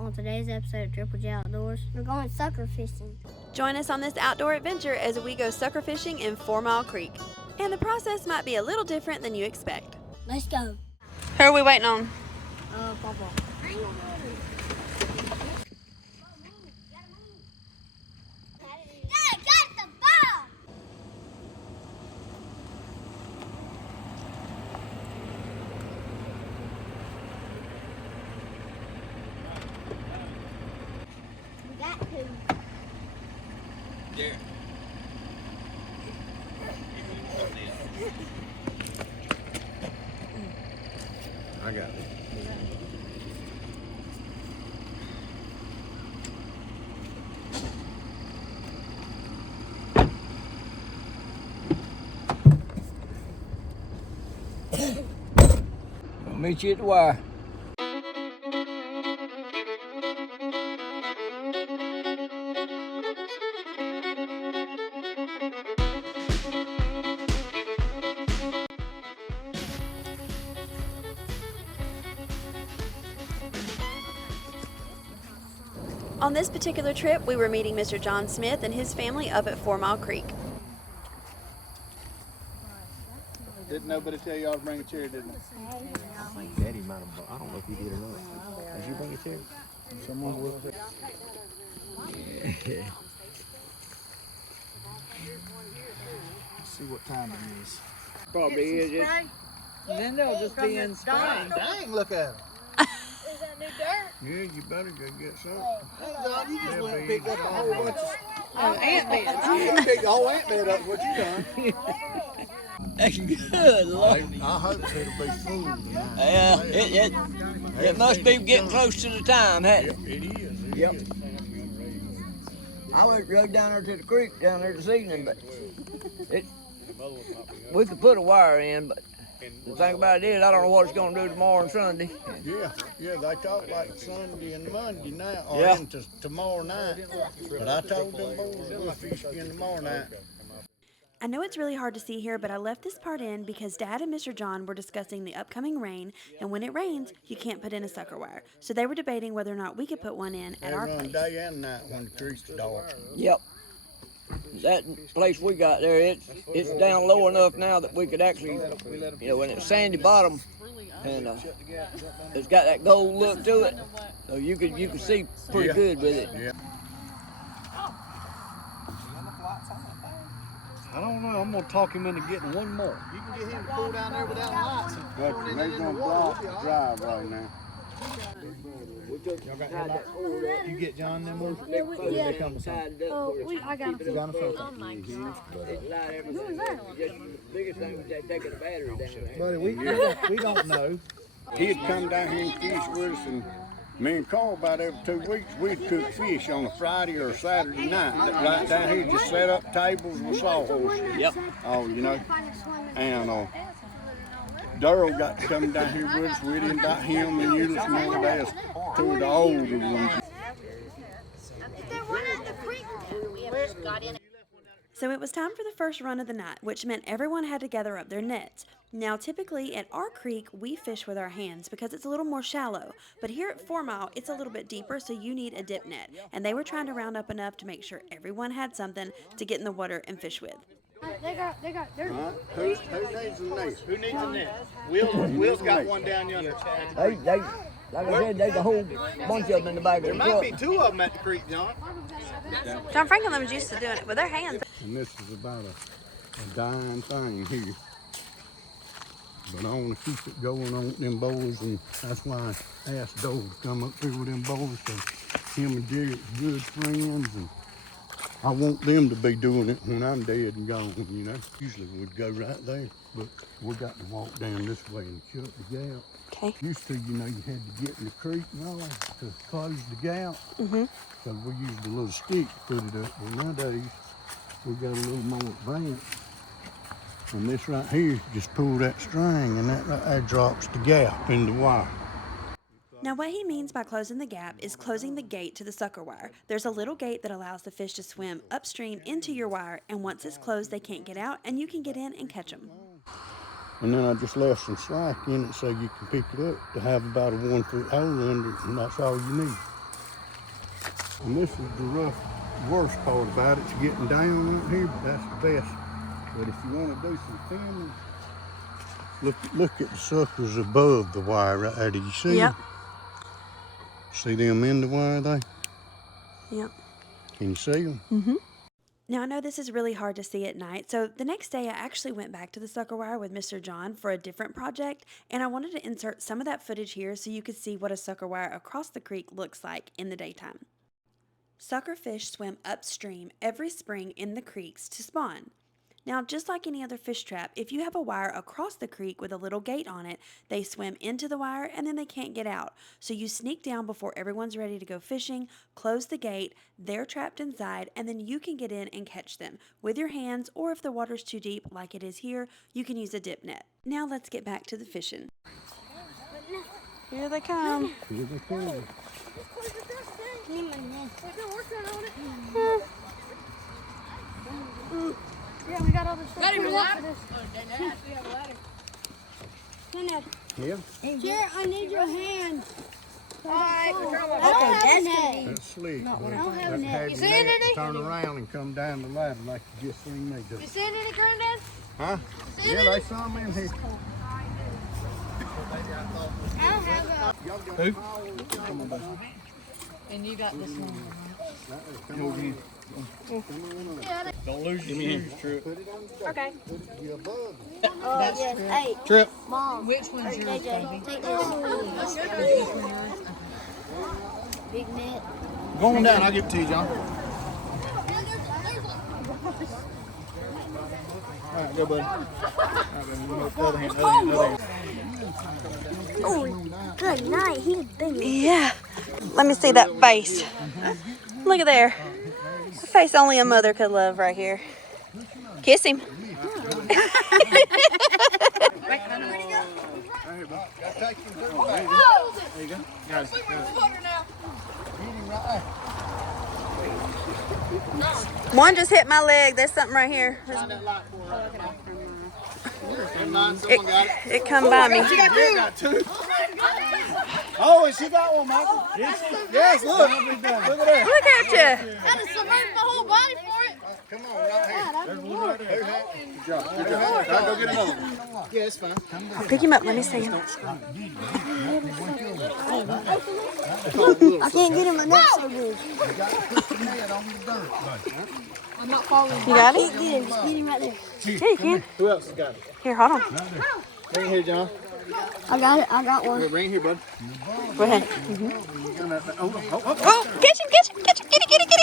On today's episode of Triple J Outdoors, we're going sucker fishing. Join us on this outdoor adventure as we go sucker fishing in 4 Mile Creek. And the process might be a little different than you expect. Let's go. Who are we waiting on? Papa. There. I got it. I'll meet you at the wire. On this particular trip, we were meeting Mr. John Smith and his family up at 4 Mile Creek. Didn't nobody tell y'all to bring a chair, didn't they? I think Daddy might have. I don't know if he did or not. Did you bring a chair? Someone will. Yeah. Let's see what time it is. Probably is. Then they'll just be in spring. Dang, look at them. Is that new dirt? Yeah, you better go get some. Hey, John, you just went and picked up a whole bunch of... Ant beds. You picked the whole ant bed up, what you done. That's good, Lord. I hope it'll be full. Yeah, it must be getting close to the time, hasn't it? It is. Yep. I went rode down there to the creek down there this evening, but we could put a wire in, but the thing about it is, I don't know what it's going to do tomorrow and Sunday. Yeah, they talk like Sunday and Monday now, or Yeah. into tomorrow night. But I told them boys we'll fish again tomorrow night. I know it's really hard to see here, but I left this part in because Dad and Mr. John were discussing the upcoming rain, and when it rains, you can't put in a sucker wire. So they were debating whether or not we could put one in at They our run place. day and night when the creek's dark. Yep. That place we got there, it's down low enough now that we could actually, when it's sandy bottom, and it's got that gold look to it, so you could see pretty good with it. Yeah. I don't know. I'm gonna talk him into getting one more. You can get him to pull down there without lights. But they're gonna block the drive right now. You get John them ones? Yeah. They come with something. I got them. You got them Oh my God. Who is that? The biggest thing was they taking the battery down there. Buddy, we don't know. He'd come down here and fish with us, and me and Carl about every 2 weeks we'd cook fish on a Friday or a Saturday night. Right down here, just set up tables with sawhorses. Yep. Oh, and Darryl got to come down here with us. We didn't got him and Eunice and all that. Two of the older ones. So it was time for the first run of the night, which meant everyone had to gather up their nets. Now, typically at our creek, we fish with our hands because it's a little more shallow. But here at 4 Mile, it's a little bit deeper, so you need a dip net. And they were trying to round up enough to make sure everyone had something to get in the water and fish with. They got. Right? Who needs a net? Who needs a net? Will's got one down yonder. They, like I said, there's a whole bunch of them in the back of There the might truck. be 2 of them at the creek, John. John Franklin was used to doing it with their hands. And this is about a dying thing here. But I want to keep it going on them boys, and that's why I asked Doe to come up here with them boys, so him and Jerry's good friends, and I want them to be doing it when I'm dead and gone, Usually we'd go right there, but we got to walk down this way and shut the gap. Okay. Used to, you had to get in the creek and all to close the gap. Mm-hmm. So we used a little stick to put it up. Well, nowadays, we got a little more advanced. And this right here, just pull that string and that right there drops the gap in the wire. Now what he means by closing the gap is closing the gate to the sucker wire. There's a little gate that allows the fish to swim upstream into your wire, and once it's closed, they can't get out, and you can get in and catch them. And then I just left some slack in it so you can pick it up to have about a 1 foot hole under it, and that's all you need. And this is the worst part about it. It's getting down right here, but that's the best. But if you want to do some filming, look at the suckers above the wire right there. Do you see Yep. them? See them in the wire there? Yep. Can you see them? Mm-hmm. Now, I know this is really hard to see at night, so the next day I actually went back to the sucker wire with Mr. John for a different project, and I wanted to insert some of that footage here so you could see what a sucker wire across the creek looks like in the daytime. Sucker fish swim upstream every spring in the creeks to spawn. Now, just like any other fish trap, if you have a wire across the creek with a little gate on it, they swim into the wire and then they can't get out. So you sneak down before everyone's ready to go fishing, close the gate, they're trapped inside, and then you can get in and catch them with your hands, or if the water's too deep, like it is here, you can use a dip net. Now let's get back to the fishing. Here they come. Here they come. Yeah, we got all the stuff. Got him a ladder? Yeah. Here, I need your hand. Alright, That's slick. I don't have a That net. had You the see net anything? Turn around and come down the ladder like you just seen me do. You seen any, Granddad? Huh? Yeah, they saw me in here. I don't have a. Who? Come on, buddy. And you got this one. Don't lose your shoes, Trip. Okay. You're above. Yes, 8. Trip. Mom. Which one's yours, baby? JJ, take this. Big net. Go on down. I'll give it to you, John. All right, go, buddy. All right, baby. The other hand, other hand, other hand. Oh, good night. He's big. Yeah. Let me see that face. Look at there. The face only a mother could love right here. Kiss him. There you go. Got it. One just hit my leg. There's something right here. Find that light for her. Mine, someone got it. It come by me. She got two. Oh, and she got one, Michael. Yes, look. Look at that. Look at you. I just submerged my whole body for it. Come on, right here. There's one right there. Good job. Good job. I'll go get another one. Yeah, it's fine. Pick him up. Let me see him. I can't get him. My neck's so big. I'm not following. You got Get it? him. Just get him right there. Yeah, you can. Who else has got it? Here, hold on. Bring it here, John. I got it. I got one. Bring it here, bud. Go ahead. Oh, Oh, catch him, catch him, catch him. Get him, get him, get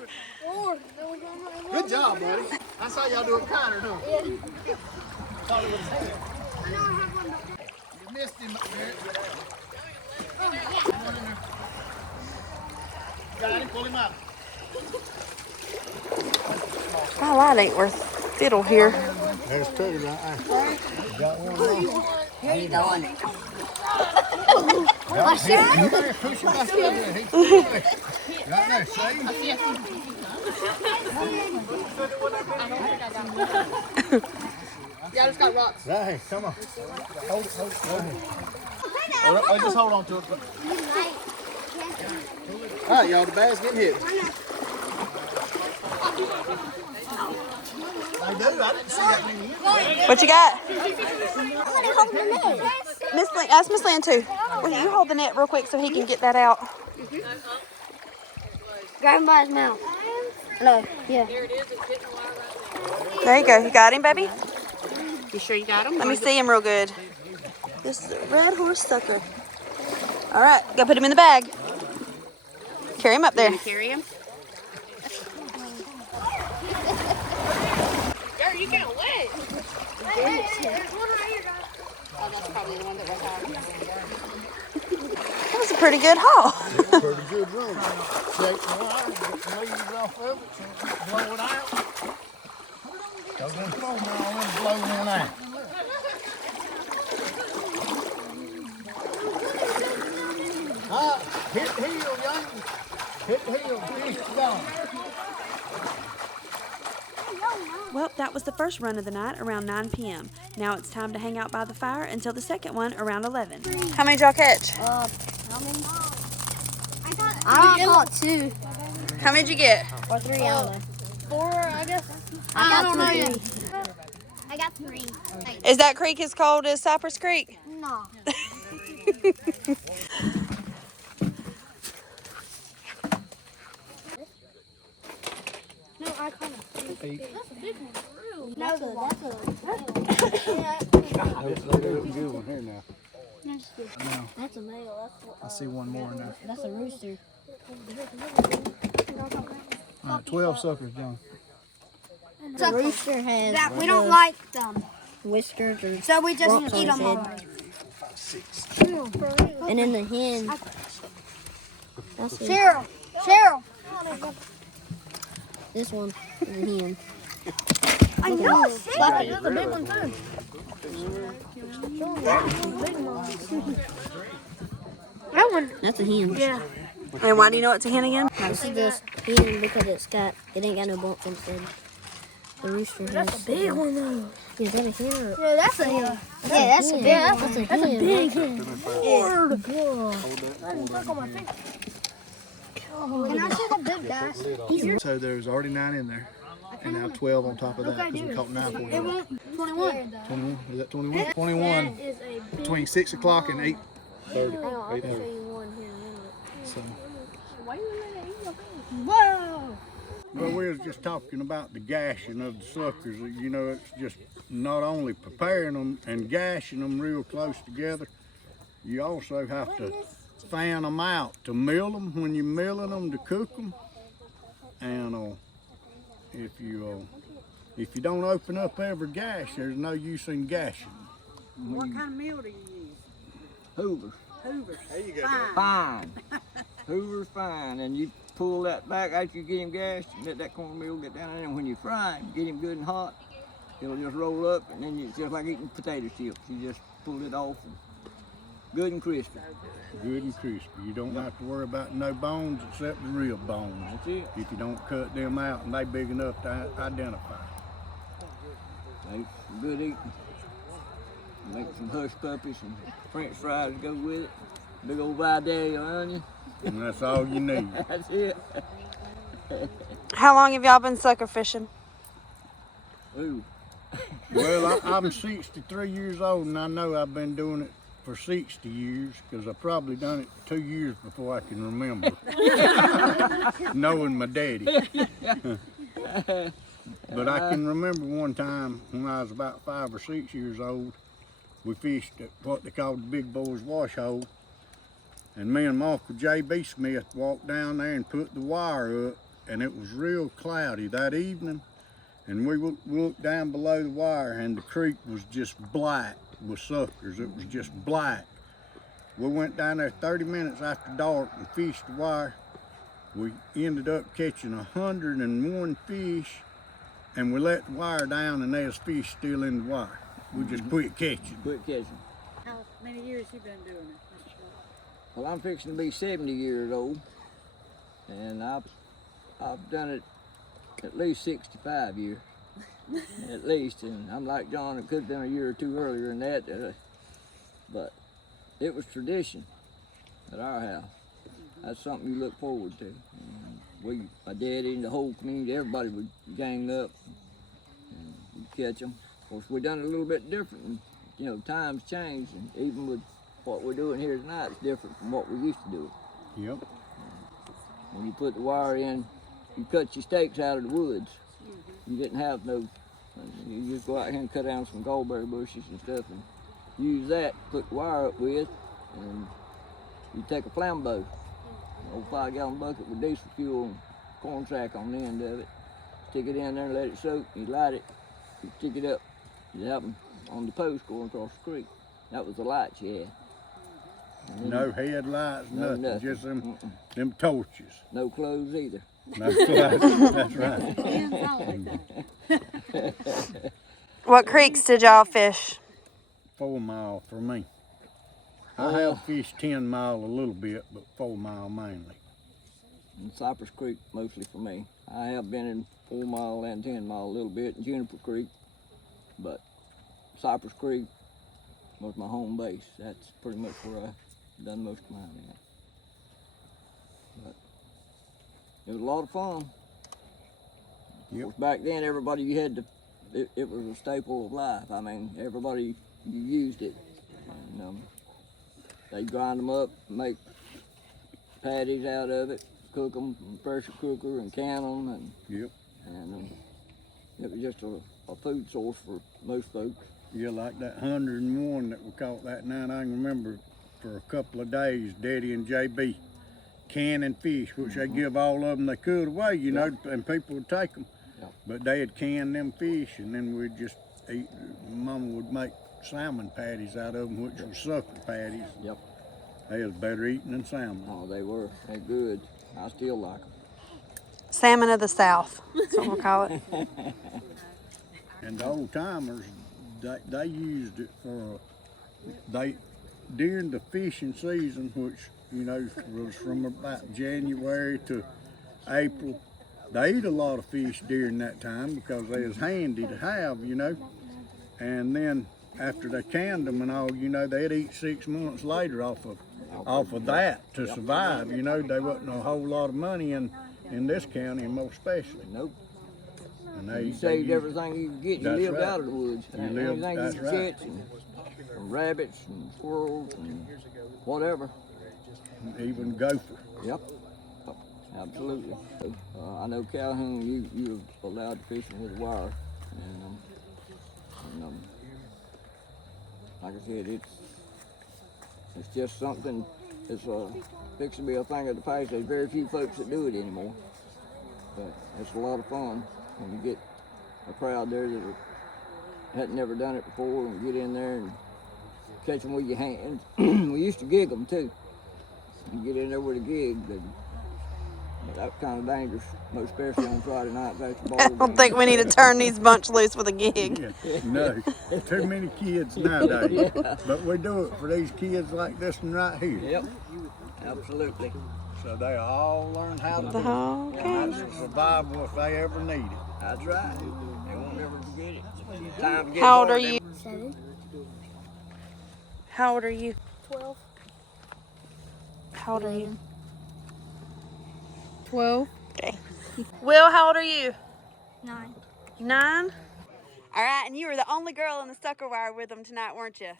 him. good job, buddy. I saw y'all do it kinder, huh? Thought it was head. You missed him up there. Got him, pull him out. My light ain't worth fiddle here. There's two right there. Got one on. Here you go. Right there. Push him back in there. He's right there, see? Yeah, I just got rocks. Right here, come on. Hold it, right here. Oh, just hold on to it. All right, y'all, the bag's getting hit. I do. I didn't see that many. What you got? Ask Miss Lynn too. Will you hold the net real quick so he can get that out? Grab him by his mouth. No, yeah. There you go. You got him, baby? You sure you got him? Let me see him real good. This is a red horse sucker. All right, go put him in the bag. Carry him up there. Carry him. Gary, you can't wait. There's one right here, guys. Oh, that's probably the one that was out. That was a pretty good haul. Pretty good run. Shake the wire, get the leaves off of it, blow it out. Because them foam all in blowing in out. Hit the heel, young. Hit the heel, fish gone. Well, that was the first run of the night around 9 p.m. Now it's time to hang out by the fire until the second one around 11. How many did y'all catch? How many? I caught 2 How many did you get? or 3. I don't know. 4, I guess. I don't know yet. I got 3. Is that creek as cold as Cypress Creek? No. No, I caught a big one. No, that's They look good one here now. a male. I see one more in there. That's a rooster. 12 suckers, John. The rooster has That we don't like them, whiskers or so we just bumps on eat his them head. all. And then the hen. That's it. Cheryl. This one is a hen. I know it's Bucky. That's a big one too. That one. That's a hen. Yeah. And why do you know it's a hen again? This is just hen because it ain't got no bumps on its head. The rooster has. That's a big one though. Yeah, is that a hen or? Yeah, that's a hen. Yeah, that's a big. That's a hen. That's a big hen. Lord. Look on my finger. Can I see the big guys? So there's already 9 in there. And now 12 on top of that because we caught 9 for It you. won't. 21. 21? Is that 21? 21 between 6 o'clock and 8:30. I'll show you one here in a minute. So. Whoa. Well, we was just talking about the gashing of the suckers. You know, it's just not only preparing them and gashing them real close together, you also have to fan them out to mill them when you're milling them to cook them. And if you don't open up every gash, there's no use in gashing. What kind of meal do you use? Hoover. Hoover. Fine. Hoover's fine. And you pull that back after you get him gashed and let that cornmeal get down in there. And when you fry him, get him good and hot, it'll just roll up and then it's just like eating potato chips. You just pull it off and good and crispy. Good and crispy. You don't have to worry about no bones except the real bones. That's it. If you don't cut them out and they big enough to identify. Make some good eating. Make some hush puppies and French fries to go with it. Big old Vidalia onion. And that's all you need. That's it. How long have y'all been sucker fishing? Ooh. Well, I'm 63 years old and I know I've been doing it for 60 years because I probably done it 2 years before I can remember. Knowing my daddy. But I can remember one time when I was about 5 or 6 years old, we fished at what they called the Big Boys Wash Hole. And me and my Uncle J.B. Smith walked down there and put the wire up, and it was real cloudy that evening. And we looked down below the wire and the creek was just black with suckers. It was just black. We went down there 30 minutes after dark and fished the wire. We ended up catching 101 fish, and we let the wire down and there's fish still in the wire. We just quit catching. Quit catching. How many years you been doing it, Mr. Shaw? Well, I'm fixing to be 70 years old, and I've done it at least 65 years, at least. And I'm like John, it could have been a year or two earlier than that, but it was tradition at our house. That's something you look forward to. And my daddy and the whole community, everybody would gang up and we'd catch them. Of course, we done it a little bit different. And, you know, times change, and even with what we're doing here tonight, it's different from what we used to do. Yep. When you put the wire in, you cut your stakes out of the woods. You didn't have no, you just go out here and cut down some gallberry bushes and stuff and use that, put the wire up with, and you take a flambeau, an old 5-gallon bucket with diesel fuel and corn track on the end of it, stick it in there and let it soak, you light it, you stick it up, you have them on the post going across the creek. That was the lights you had. No headlights, No, nothing, just them torches. No clothes either. That's right. What creeks did y'all fish? 4 mile for me. I have fished 10 mile a little bit, but 4 mile mainly. And Cypress Creek mostly for me. I have been in 4 mile and 10 mile a little bit in Juniper Creek, but Cypress Creek was my home base. That's pretty much where I've done most of mine at. It was a lot of fun. Yep. Of course, back then, everybody you had to. It was a staple of life. I mean, everybody you used it. And, they grind them up, make patties out of it, cook them in pressure cooker and can them, and Yep. and it was just a food source for most folks. Yeah, like that 101 that we caught that night. I can remember for a couple of days, Daddy and JB canning fish, which they give all of them they could away, you know, and people would take them. Yeah. But they'd can them fish, and then we'd just eat. Mama would make salmon patties out of them, which were sucker patties. Yep. They was better eating than salmon. Oh, they were. They're good. I still like them. Salmon of the South, that's what we'll call it. And the old timers, they used it for during the fishing season, which you know was from about January to April. They eat a lot of fish during that time because they was handy to have, you know. And then after they canned them and all, you know, they'd eat 6 months later off of that to survive. You know, there wasn't a whole lot of money in this county, most especially. Nope. And You saved everything you could get. You That's lived right. out of the woods. lived- Anything that's you could right. catch, and rabbits and squirrels and whatever. even gopher. Yep. Absolutely. I know Calhoun, you were allowed to fish with wire, and like I said, it's just something. It's fixing to be a thing of the past. There's very few folks that do it anymore, but it's a lot of fun when you get a crowd there that hadn't never done it before, and get in there and catch them with your hands. We used to gig them too. You get in there with a gig, but that's kind of dangerous, most especially on Friday night basketball. I don't think we need to turn these bunch loose with a gig. Yeah, no, too many kids nowadays. But we do it for these kids like this one right here. Yep, absolutely. So they all learn how to do it. Okay. And that's survival if they ever need it. That's right. They won't ever forget it. Time to get How old are hard. you? 7, How old are you? 12, How old are you? 12. Okay. Will, how old are you? 9. 9? All right, and you were the only girl in the sucker wire with them tonight, weren't you?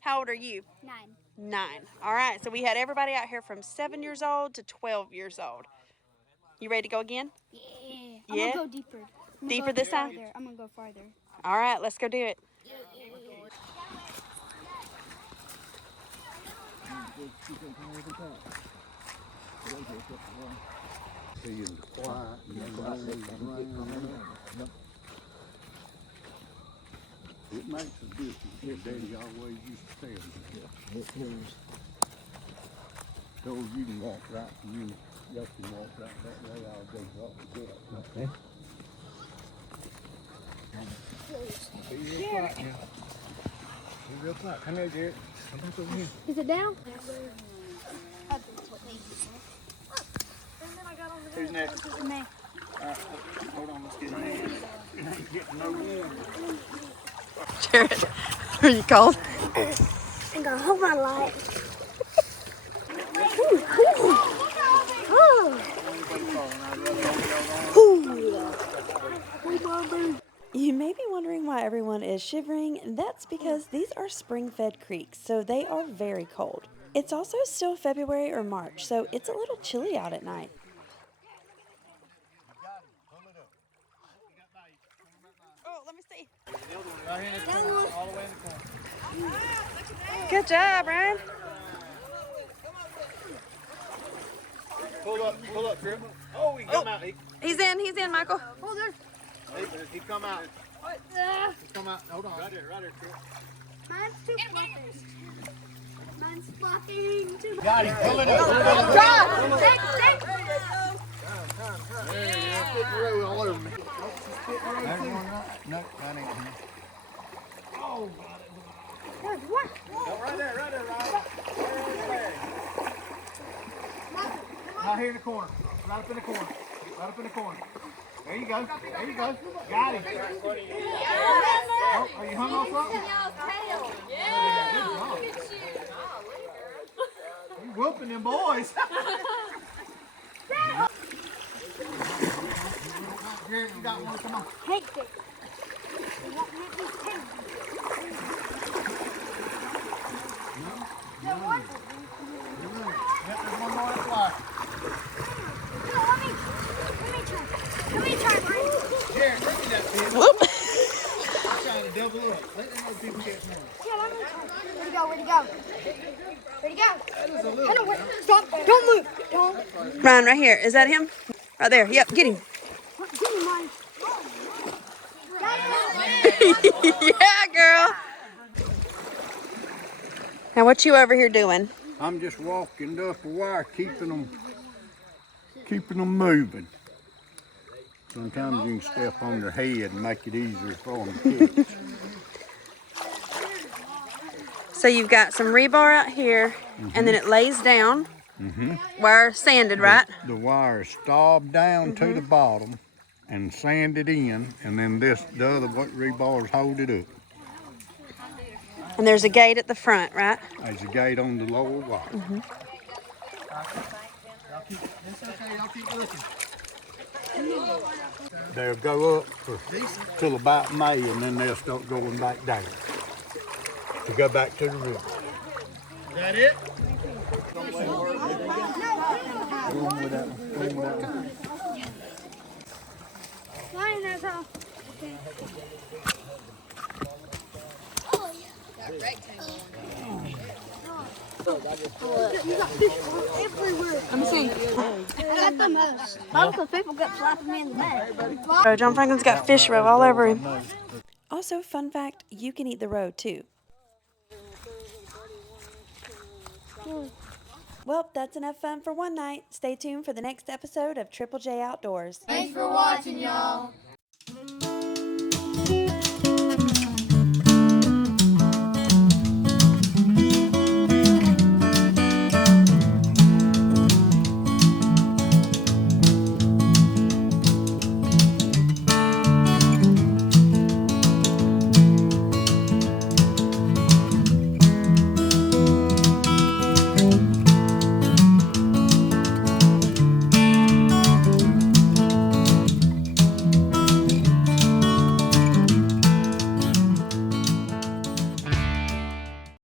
How old are you? 9. 9. All right, so we had everybody out here from 7 years old to 12 years old. You ready to go again? Yeah. I'm gonna go deeper. Deeper this time? I'm gonna go farther. All right, let's go do it. Being quiet and no noise around. It makes a difference. Your daddy always used to tell me. So you can walk right from you. You can walk right that way. I'll go up and get up. Okay. Be real quiet now. Be real quiet. Come here, Jared. Come back over here. Is it down? Who's next? Hold on, let's get in. Jared, are you cold? I'm gonna hold my light. You may be wondering why everyone is shivering. That's because these are spring-fed creeks, so they are very cold. It's also still February or March, so it's a little chilly out at night. Oh, let me see. Good job, Ryan. Pull up, Trip. Oh, he come out. He's in, Michael. He come out. He come out. Hold on. Right there, Trip. Mine's too fluffy. Mine's fluffy too. Got him. Pull it up. There you go. Spit through all over me. No, that ain't him. No, right there, right. Right here in the corner. Right up in the corner. There you go. Got him. Oh, are you hung on something? Yeah. You whooping them boys. Jared, you got one? Come on. Hate it. You won't let me take it. Yep, there's one more that's live. No, let me try. Let me try, Brian. Jared, bring me that fish. I'm trying to double up. Let them other people catch more. Yeah, let me try. Where'd he go? Where'd he go? Where'd he go? That is a little Hello, one. stop. Don't move. Don't. Ryan, right here. Is that him? Right there. Yep, get him. Give me mine. Yeah, girl. Now, what you over here doing? I'm just walking up a wire, keeping them moving. Sometimes you can step on their head and make it easier for them to catch. So you've got some rebar out here, and then it lays down. Wire sanded, right? The wire is stabbed down to the bottom and sanded in, and then the other rebars hold it up. And there's a gate at the front, right? There's a gate on the lower wire. It's okay, y'all keep looking. They'll go up till about May, and then they'll start going back down to go back to the river. Is that it? Lion, that's all. You got fish everywhere. Let me see. I got the most. Local people got slapping me in the back. Bro, John Franklin's got fish roe all over him. Also, fun fact, you can eat the roe too. Well, that's enough fun for one night. Stay tuned for the next episode of Triple J Outdoors. Thanks for watching, y'all.